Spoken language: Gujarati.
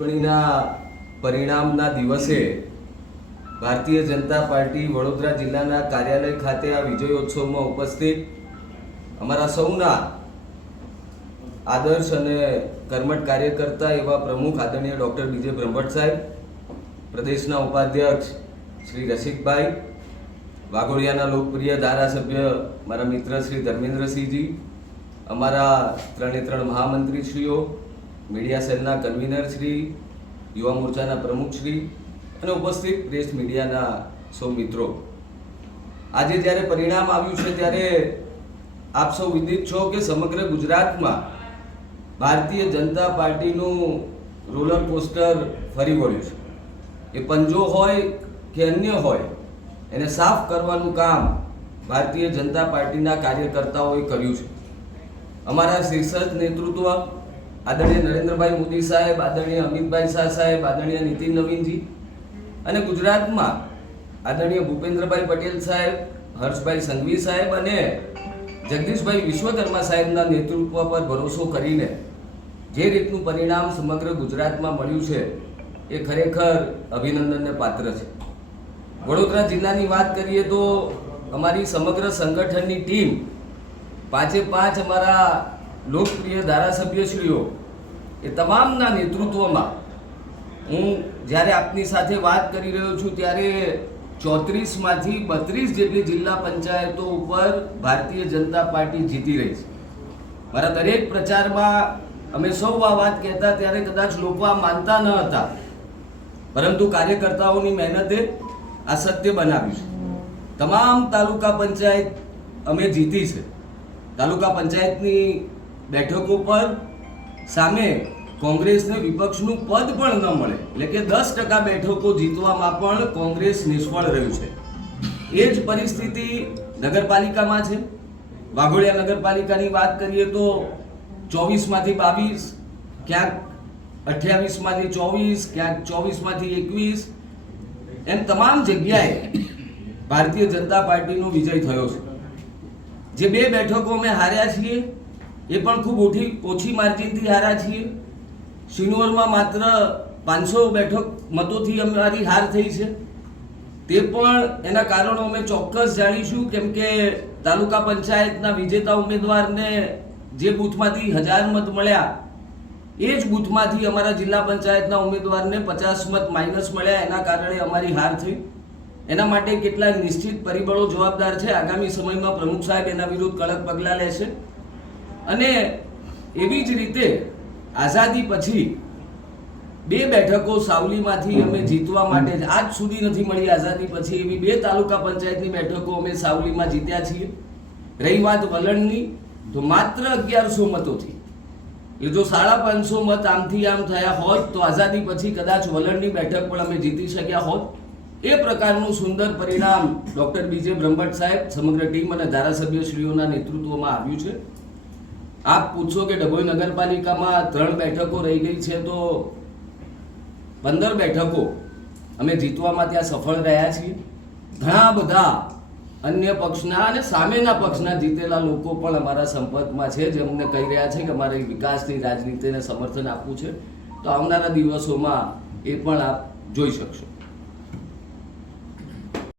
ચૂંટણીના પરિણામના દિવસે ભારતીય જનતા પાર્ટી વડોદરા જિલ્લાના કાર્યાલય ખાતે આ વિજયોત્સવમાં ઉપસ્થિત અમારા સૌના આદર્શ અને કર્મઠ કાર્યકર્તા એવા પ્રમુખ આદરણીય ડૉક્ટર બીજે બ્રહ્મભટ્ટ સાહેબ, પ્રદેશના ઉપાધ્યક્ષ શ્રી રસિકભાઈ, વાઘોડિયાના લોકપ્રિય ધારાસભ્ય મારા મિત્ર શ્રી ધર્મેન્દ્રસિંહજી, અમારા ત્રણે ત્રણ મહામંત્રીશ્રીઓ, મીડિયા સેલના કન્વીનર શ્રી, યુવા મોરચાના પ્રમુખ શ્રી અને ઉપસ્થિત પ્રેસ મીડિયાના સૌ મિત્રો, આજે જ્યારે પરિણામ આવ્યું છે ત્યારે આપ સૌ વિદિત છો કે સમગ્ર ગુજરાતમાં ભારતીય જનતા પાર્ટીનું રોલર કોસ્ટર ફરી વળ્યું છે. એ પંજો હોય કે અન્ય હોય, એને સાફ કરવાનું કામ ભારતીય જનતા પાર્ટીના કાર્યકર્તાઓએ કર્યું છે. અમારા શીર્ષક નેતૃત્વ આદરણીય નરેન્દ્રભાઈ મોદી સાહેબ, આદરણીય અમિતભાઈ શાહ સાહેબ, આદરણીય નીતિન નવીનજી અને ગુજરાતમાં આદરણીય ભૂપેન્દ્રભાઈ પટેલ સાહેબ, હર્ષભાઈ સંઘવી સાહેબ અને જગદીશભાઈ વિશ્વકર્મા સાહેબના નેતૃત્વ પર ભરોસો કરીને જે રીતનું પરિણામ સમગ્ર ગુજરાતમાં મળ્યું છે એ ખરેખર અભિનંદનને પાત્ર છે. વડોદરા જિલ્લાની વાત કરીએ તો અમારી સમગ્ર સંગઠનની ટીમ, પાંચે પાંચ અમારા લોકપ્રિય ધારાસભ્યશ્રીઓ, એ તમામના નેતૃત્વમાં હું જ્યારે આપની સાથે વાત કરી રહ્યો છું ત્યારે 34માંથી 32 જેટલી જિલ્લા પંચાયતો ઉપર ભારતીય જનતા પાર્ટી જીતી રહી છે. મારા દરેક પ્રચારમાં અમે સૌ આ વાત કહેતા ત્યારે કદાચ લોકો આ માનતા ન હતા, પરંતુ કાર્યકર્તાઓની મહેનતે આ સત્ય બનાવ્યું છે. તમામ તાલુકા પંચાયત અમે જીતી છે. તાલુકા પંચાયતની બેઠકો પર સામે કોંગ્રેસને વિપક્ષનું પદ પણ ન મળે, એટલે કે 10% બેઠકો જીતવામાં પણ કોંગ્રેસ નિષ્ફળ રહ્યું છે. એ જ પરિસ્થિતિ નગરપાલિકામાં છે. વાઘોડિયા નગરપાલિકાની વાત કરીએ તો 24માંથી 22, ક્યાંક 28માંથી 24, ક્યાંક 24માંથી 21, એમ તમામ જગ્યાએ ભારતીય જનતા પાર્ટીનો વિજય થયો છે. જે 2 બેઠકો અમે હાર્યા છીએ એ પણ ખૂબ ઓછી માર્જિનથી હાર્યા છીએ. શિનોરમાં માત્ર 500 બેઠક મતોથી અમારી હાર થઈ છે. તે પણ એના કારણો અમે ચોક્કસ જાણીશું, કેમ કે તાલુકા પંચાયતના વિજેતા ઉમેદવારને જે બૂથમાંથી 1000 મત મળ્યા એ જ બૂથમાંથી અમારા જિલ્લા પંચાયતના ઉમેદવારને 50 મત માઇનસ મળ્યા. એના કારણે અમારી હાર થઈ. એના માટે કેટલાક નિશ્ચિત પરિબળો જવાબદાર છે. આગામી સમયમાં પ્રમુખ સાહેબ એના વિરુદ્ધ કડક પગલાં લેશે. અને એવી જ રીતે આઝાદી પછી 2 બેઠકો સાવલીમાંથી અમે જીતવા માટે આજ સુધી નથી મળી. આઝાદી પછી એવી 2 તાલુકા પંચાયતની બેઠકો અમે સાવલીમાં જીત્યા છીએ. રહી વાત વલણની, તો માત્ર 1100 મતોથી, એટલે જો 550 મત આમથી આમ થયા હોત તો આઝાદી પછી કદાચ વલણની બેઠક પણ અમે જીતી શક્યા હોત. એ પ્રકારનું સુંદર પરિણામ ડૉક્ટર બીજે બ્રહ્મભટ્ટ સાહેબ, સમગ્ર ટીમ અને ધારાસભ્યશ્રીઓના નેતૃત્વમાં આવ્યું છે. આપ પૂછો કે ડભોઈ નગરપાલિકામાં 3 બેઠકો રહી ગઈ છે, તો 15 બેઠકો અમે જીતવામાં ત્યાં સફળ રહ્યા છીએ. ઘણા બધા અન્ય પક્ષના અને સામેના પક્ષના જીતેલા લોકો પણ અમારા સંપર્કમાં છે, જે અમને કહી રહ્યા છે કે અમારે વિકાસની રાજનીતિને સમર્થન આપવું છે. તો આવનારા દિવસોમાં એ પણ આપ જોઈ શકશો.